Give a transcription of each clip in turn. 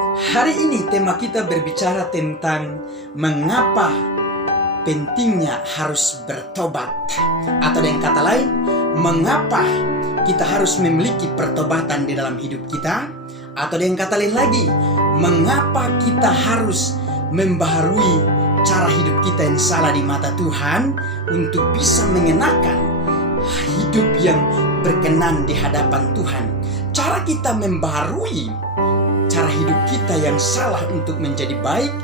Hari ini tema kita berbicara tentang mengapa pentingnya harus bertobat. Atau dengan kata lain, mengapa kita harus memiliki pertobatan di dalam hidup kita. Atau dengan kata lain lagi, mengapa kita harus membaharui cara hidup kita yang salah di mata Tuhan untuk bisa mengenakan hidup yang berkenan di hadapan Tuhan. Cara kita membaharui cara hidup kita yang salah untuk menjadi baik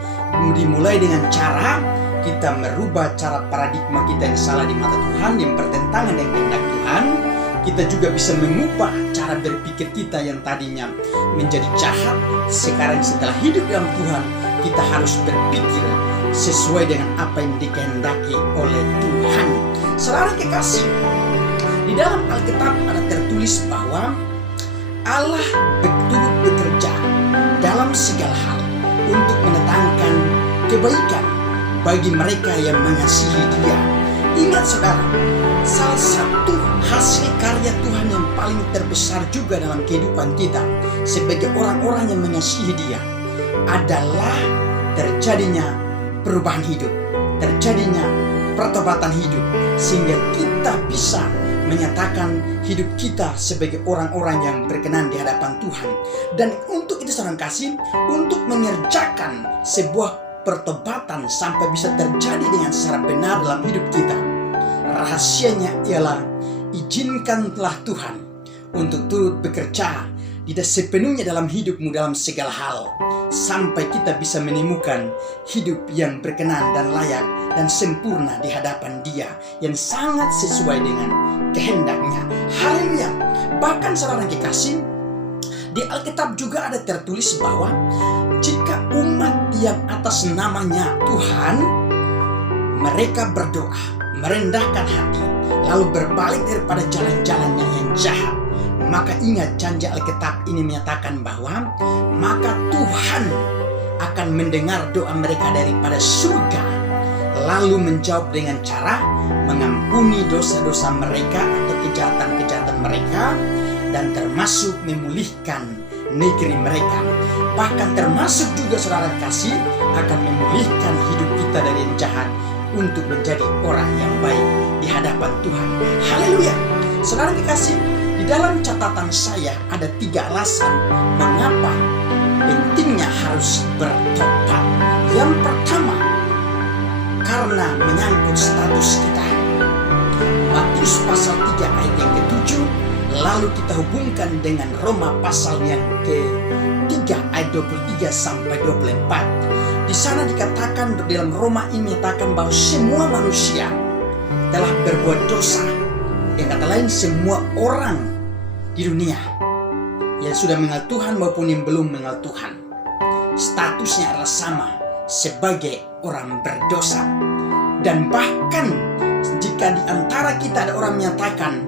dimulai dengan cara kita merubah cara paradigma kita yang salah di mata Tuhan, yang bertentangan dengan kehendak Tuhan. Kita juga bisa mengubah cara berpikir kita yang tadinya menjadi jahat. Sekarang setelah hidup dalam Tuhan, kita harus berpikir sesuai dengan apa yang dikehendaki oleh Tuhan. Saudara kekasih, di dalam Alkitab ada tertulis bahwa Allah turut bekerja dalam segala hal untuk mendatangkan kebaikan bagi mereka yang mengasihi Dia. Ingat saudara, salah satu hasil karya Tuhan yang paling terbesar juga dalam kehidupan kita sebagai orang-orang yang mengasihi Dia adalah terjadinya perubahan hidup, terjadinya pertobatan hidup, sehingga kita bisa menyatakan hidup kita sebagai orang-orang yang berkenan di hadapan Tuhan. Dan untuk itu saudara kasih, untuk mengerjakan sebuah pertobatan sampai bisa terjadi dengan secara benar dalam hidup kita, rahasianya ialah izinkanlah Tuhan untuk turut bekerja tidak sepenuhnya dalam hidupmu dalam segala hal, sampai kita bisa menemukan hidup yang berkenan dan layak dan sempurna di hadapan Dia, yang sangat sesuai dengan kehendaknya. Haleluya. Bahkan saudara kekasih, di Alkitab juga ada tertulis bahwa jika umat yang atas namanya Tuhan, mereka berdoa, merendahkan hati, lalu berbalik daripada jalan-jalannya yang jahat, maka ingat janji Alkitab ini menyatakan bahwa maka Tuhan akan mendengar doa mereka daripada surga, lalu menjawab dengan cara mengampuni dosa-dosa mereka atau kejahatan-kejahatan mereka, dan termasuk memulihkan negeri mereka. Bahkan termasuk juga saudara kasih akan memulihkan hidup kita dari yang jahat untuk menjadi orang yang baik di hadapan Tuhan. Haleluya. Saudara kekasih, di dalam catatan saya ada 3 alasan mengapa pentingnya harus bertobat. Yang pertama, karena menyangkut status kita. Matius pasal 3 ayat yang ke-7, lalu kita hubungkan dengan Roma pasal yang ke-3 ayat 23 sampai 24. Di sana dikatakan, dalam Roma ini menyatakan bahwa semua manusia telah berbuat dosa. Yang kata lain, semua orang di dunia yang sudah mengenal Tuhan maupun yang belum mengenal Tuhan, statusnya adalah sama sebagai orang berdosa. Dan bahkan jika di antara kita ada orang menyatakan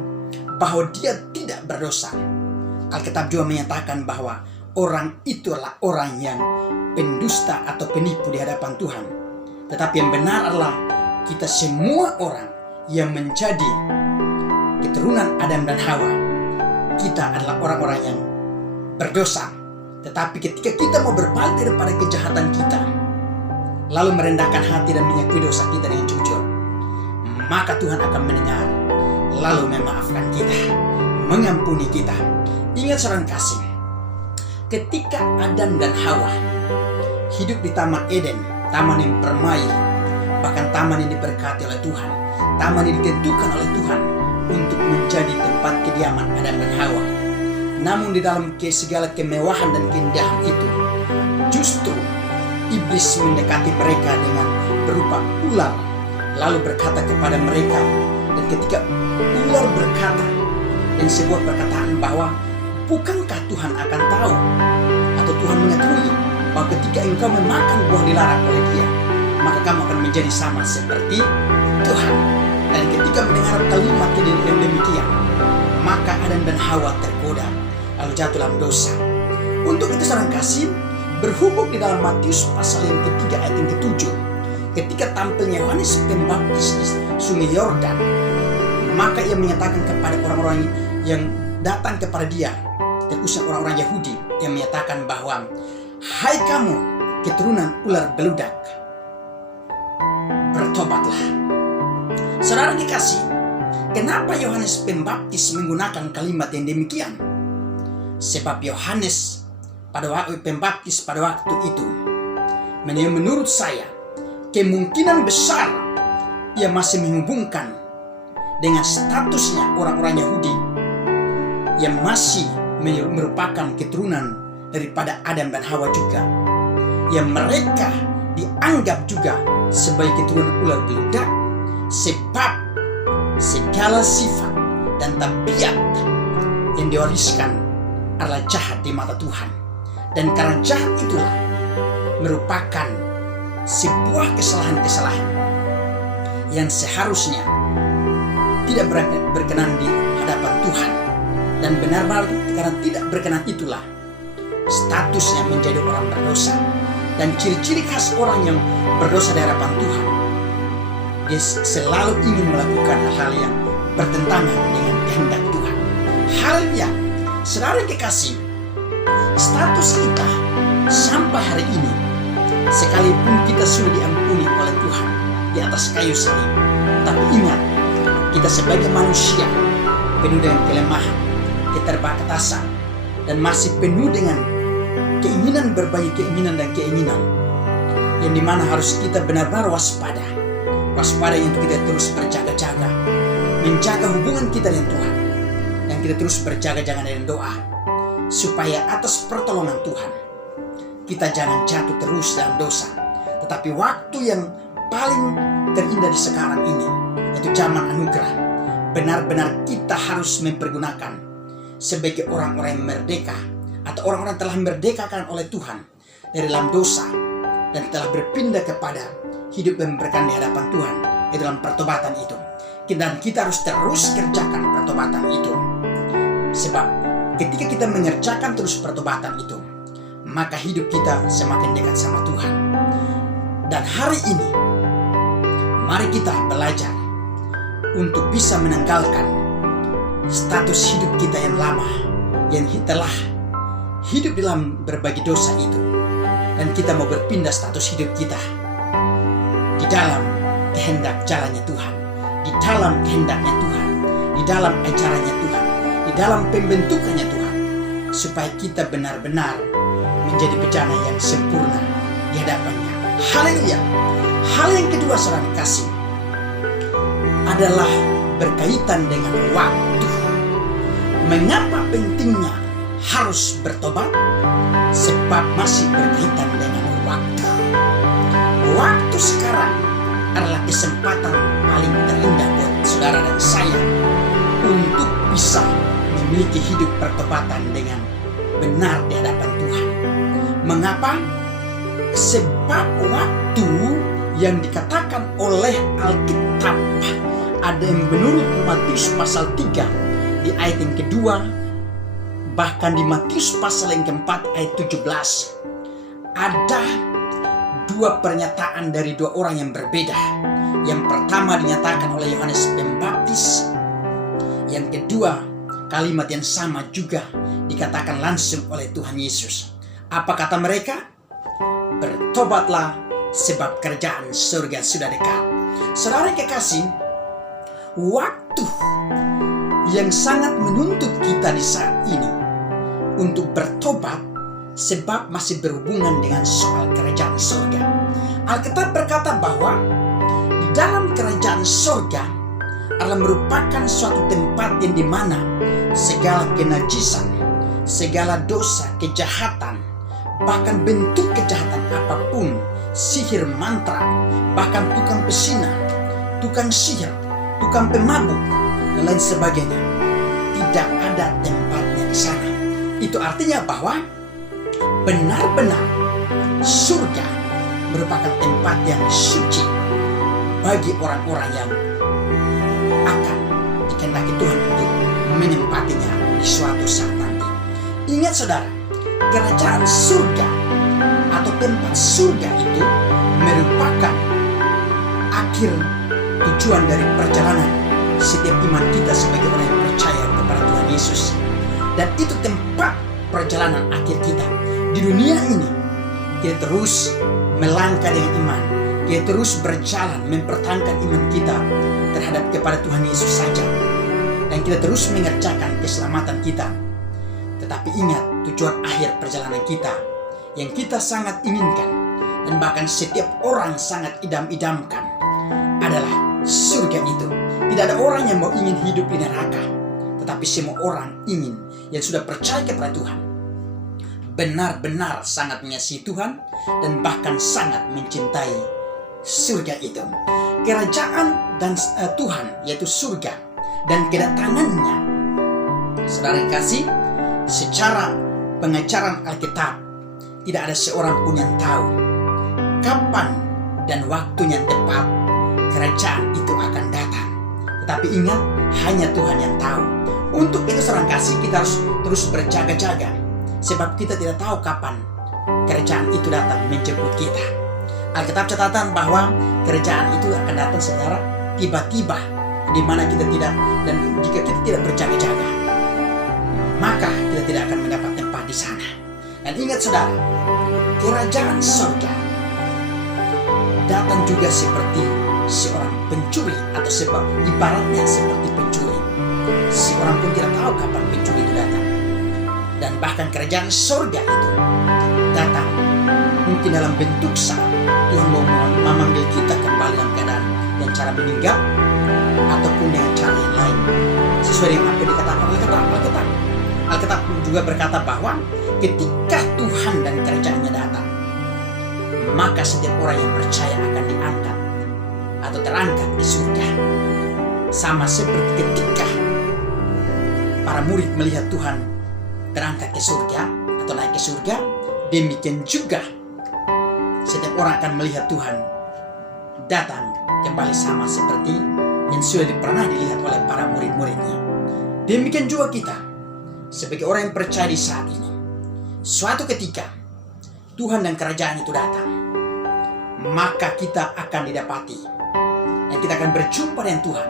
bahwa dia tidak berdosa, Alkitab juga menyatakan bahwa orang itu adalah orang yang pendusta atau penipu di hadapan Tuhan. Tetapi yang benar adalah kita semua orang yang menjadi keturunan Adam dan Hawa, kita adalah orang-orang yang berdosa. Tetapi ketika kita mau berbalik daripada kejahatan kita, lalu merendahkan hati dan mengakui dosa kita dengan jujur, maka Tuhan akan mendengar, lalu memaafkan kita, mengampuni kita. Ingat saudara kasih, ketika Adam dan Hawa hidup di Taman Eden, taman yang permai, bahkan taman yang diberkati oleh Tuhan, taman yang ditentukan oleh Tuhan untuk menjadi tempat kediaman Adam dan Hawa. Namun di dalam segala kemewahan dan keindahan itu, justru iblis mendekati mereka dengan berupa ular, lalu berkata kepada mereka. Dan ketika ular berkata dengan sebuah perkataan bahwa bukankah Tuhan akan tahu atau Tuhan mengetahui bahwa ketika engkau memakan buah dilarang oleh Dia, maka kamu akan menjadi sama seperti Tuhan. Dan ketika mendengar kalimat yang demikian, maka Adam dan Hawa tergoda, lalu jatuh dalam dosa. Untuk itu saudara kasih, berhubung di dalam Matius pasal yang ke-3 ayat yang ke-7, ketika tampilnya Yohanes Pembaptis di sungai Yordan, maka ia menyatakan kepada orang-orang yang datang kepada dia, dan khususnya orang-orang Yahudi, yang menyatakan bahwa Hai kamu keturunan ular beludak, bertobatlah. Saudara dikasih, kenapa Yohanes Pembaptis menggunakan kalimat yang demikian? Sebab Yohanes pada waktu Pembaptis pada waktu itu, menurut saya kemungkinan besar ia masih menghubungkan dengan statusnya orang-orang Yahudi yang masih merupakan keturunan daripada Adam dan Hawa juga, yang mereka dianggap juga sebagai keturunan ular beludak, sebab segala sifat dan tabiat yang diwariskan adalah jahat di mata Tuhan. Dan karena jahat itulah merupakan sebuah kesalahan-kesalahan yang seharusnya tidak berkenan di hadapan Tuhan. Dan benar-benar karena tidak berkenan itulah statusnya menjadi orang berdosa. Dan ciri-ciri khas orang yang berdosa di hadapan Tuhan, dia selalu ingin melakukan hal-hal yang bertentangan dengan kehendak Tuhan. Hal yang saudara kekasih, status kita sampai hari ini, sekalipun kita sudah diampuni oleh Tuhan di atas kayu salib, tapi ingat, kita sebagai manusia penuh dengan kelemahan, keterbatasan, dan masih penuh dengan keinginan berbagai keinginan dan keinginan yang dimana harus kita benar-benar waspada untuk kita terus berjaga-jaga, menjaga hubungan kita dengan Tuhan, dan kita terus berjaga-jaga dengan doa supaya atas pertolongan Tuhan kita jangan jatuh terus dalam dosa. Tetapi waktu yang paling terindah di sekarang ini, yaitu zaman anugerah, benar-benar kita harus mempergunakan sebagai orang-orang yang merdeka, atau orang-orang telah merdekakan oleh Tuhan dari dalam dosa dan telah berpindah kepada hidup yang berkenan di hadapan Tuhan di dalam pertobatan itu. Dan kita harus terus kerjakan pertobatan itu, sebab ketika kita mengerjakan terus pertobatan itu, maka hidup kita semakin dekat sama Tuhan. Dan hari ini mari kita belajar untuk bisa menanggalkan status hidup kita yang lama, yang telah hidup dalam berbagai dosa itu, dan kita mau berpindah status hidup kita di dalam kehendak jalannya Tuhan, di dalam kehendaknya Tuhan, di dalam ajarannya Tuhan, di dalam pembentukannya Tuhan, supaya kita benar-benar menjadi bejana yang sempurna di hadapannya. Haleluya. Hal yang kedua saudara kasih adalah berkaitan dengan waktu. Mengapa pentingnya harus bertobat? Sebab masih berkaitan dengan waktu. Waktu sekarang adalah kesempatan paling terindah buat saudara dan saya untuk bisa memiliki hidup pertobatan dengan benar di hadapan Tuhan. Mengapa? Sebab waktu yang dikatakan oleh Alkitab, ada yang menurut Matius pasal 3 di ayat yang kedua, bahkan di Matius pasal yang keempat ayat 17, ada dua pernyataan dari dua orang yang berbeda. Yang pertama dinyatakan oleh Yohanes Pembaptis, yang kedua kalimat yang sama juga dikatakan langsung oleh Tuhan Yesus. Apa kata mereka? Bertobatlah sebab kerajaan surga sudah dekat. Saudara kekasih, waktu yang sangat menuntut kita di saat ini untuk bertobat, sebab masih berhubungan dengan soal kerajaan surga. Alkitab berkata bahwa di dalam kerajaan surga adalah merupakan suatu tempat yang dimana segala kenajisan, segala dosa, kejahatan, bahkan bentuk kejahatan apapun, sihir, mantra, bahkan tukang pesina, tukang sihir, tukang pemabuk, dan lain sebagainya, tidak ada tempatnya di sana. Itu artinya bahwa benar-benar surga merupakan tempat yang suci bagi orang-orang yang akan dikehendaki Tuhan untuk menempatinya di suatu saat nanti. Ingat saudara, kerajaan surga atau tempat surga itu merupakan akhir tujuan dari perjalanan setiap iman kita sebagai orang yang percaya kepada Tuhan Yesus. Dan itu tempat perjalanan akhir kita. Di dunia ini kita terus melangkah dengan iman, kita terus berjalan mempertahankan iman kita terhadap kepada Tuhan Yesus saja, dan kita terus mengerjakan keselamatan kita. Tetapi ingat, tujuan akhir perjalanan kita yang kita sangat inginkan dan bahkan setiap orang sangat idam-idamkan adalah surga itu. Tidak ada orang yang mau ingin hidup di neraka, tetapi semua orang ingin, yang sudah percaya kepada Tuhan, benar-benar sangat mengasihi Tuhan dan bahkan sangat mencintai surga itu. Kerajaan dan Tuhan, yaitu surga dan kedatangannya, saudara yang kasih, secara pengajaran Alkitab tidak ada seorang pun yang tahu kapan dan waktunya tepat kerajaan itu akan datang. Tetapi ingat, hanya Tuhan yang tahu. Untuk itu saudara kasih, kita harus terus berjaga-jaga, sebab kita tidak tahu kapan kerajaan itu datang menjemput kita. Alkitab catatan bahwa kerajaan itu akan datang secara tiba-tiba, di mana kita tidak, dan jika kita tidak berjaga-jaga, maka kita tidak akan mendapat tempat di sana. Dan ingat saudara, kerajaan surga datang juga seperti seorang pencuri, atau sebab ibaratnya seperti pencuri. Seorang pun tidak tahu kapan pencuri itu datang. Dan bahkan kerajaan surga itu datang mungkin dalam bentuk saat Tuhan mau memanggil kita kembali dalam keadaan yang cara meninggal, ataupun dengan cara yang lain, sesuai dengan apa yang dikatakan oleh Alkitab. Alkitab juga berkata bahwa ketika Tuhan dan kerajaannya datang, maka setiap orang yang percaya akan diangkat atau terangkat di surga. Sama seperti ketika para murid melihat Tuhan terangkat ke surga atau naik ke surga, demikian juga setiap orang akan melihat Tuhan datang kembali, sama seperti yang sudah pernah dilihat oleh para murid-muridnya. Demikian juga kita sebagai orang yang percaya di saat ini. Suatu ketika Tuhan dan kerajaan itu datang, maka kita akan didapati dan kita akan berjumpa dengan Tuhan.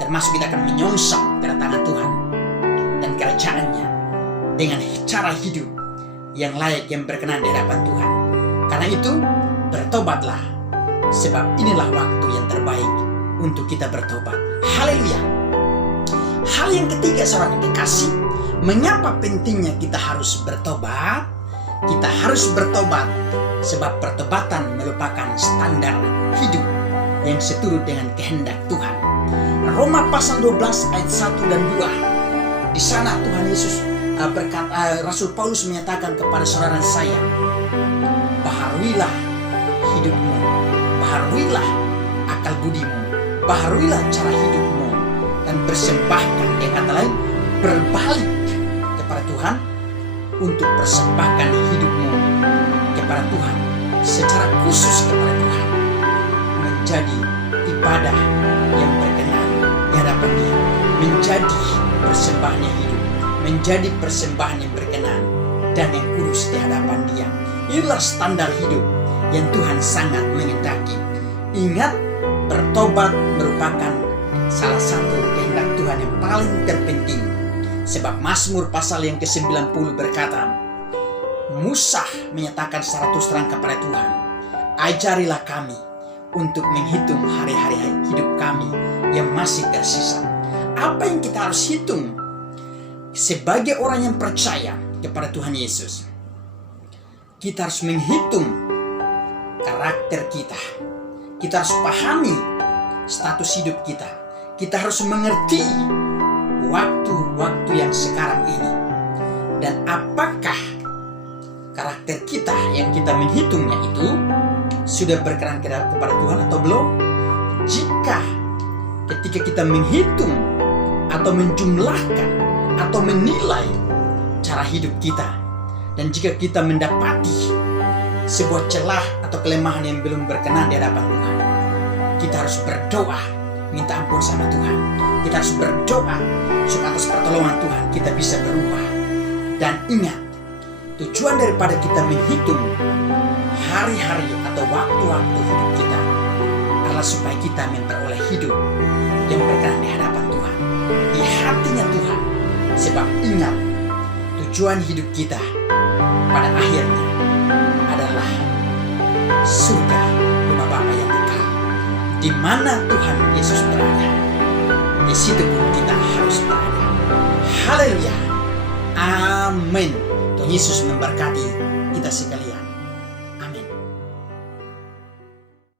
Termasuk kita akan menyongsong kedatangan Tuhan dan kerajaannya dengan cara hidup yang layak, yang berkenan di hadapan Tuhan. Karena itu, bertobatlah, sebab inilah waktu yang terbaik untuk kita bertobat. Haleluya. Hal yang ketiga, saudara dikasih, mengapa pentingnya kita harus bertobat? Kita harus bertobat sebab pertobatan merupakan standar hidup yang seturut dengan kehendak Tuhan. Roma pasal 12 ayat 1 dan 2. Di sana Tuhan Yesus berkata, Rasul Paulus menyatakan kepada saudara saya, baharuilah hidupmu, baharuilah akal budimu, baharuilah cara hidupmu, dan persembahkan, yang kata lain, berbalik kepada Tuhan untuk persembahkan hidupmu kepada Tuhan, secara khusus kepada Tuhan, menjadi ibadah yang berkenan di hadapan Dia, menjadi persembahan yang hidup, menjadi persembahan yang berkenan dan yang kudus di hadapan Dia. Inilah standar hidup yang Tuhan sangat mengendaki. Ingat, bertobat merupakan salah satu kehendak Tuhan yang paling terpenting. Sebab Mazmur pasal yang ke-90 berkata, Musa menyatakan secara terus terang kepada Tuhan, ajarilah kami untuk menghitung hari-hari hidup kami yang masih tersisa. Apa yang kita harus hitung sebagai orang yang percaya kepada Tuhan Yesus? Kita harus menghitung karakter kita. Kita harus pahami status hidup kita. Kita harus mengerti waktu-waktu yang sekarang ini. Dan apakah karakter kita yang kita menghitungnya itu sudah berkenan kepada Tuhan atau belum? Jika ketika kita menghitung atau menjumlahkan atau menilai cara hidup kita, dan jika kita mendapati sebuah celah atau kelemahan yang belum berkenan di hadapan Tuhan, kita harus berdoa minta ampun sama Tuhan. Kita harus berdoa supaya atas pertolongan Tuhan kita bisa berubah. Dan ingat, tujuan daripada kita menghitung hari-hari atau waktu-waktu hidup kita adalah supaya kita memperoleh hidup yang berkenan di hadapan Tuhan, di hatinya Tuhan. Sebab ingat, tujuan hidup kita pada akhirnya surga, rumah Bapa yang kekal. Di mana Tuhan Yesus berada, di situ pun kita harus berada. Haleluya. Amin. Tuhan Yesus memberkati kita sekalian.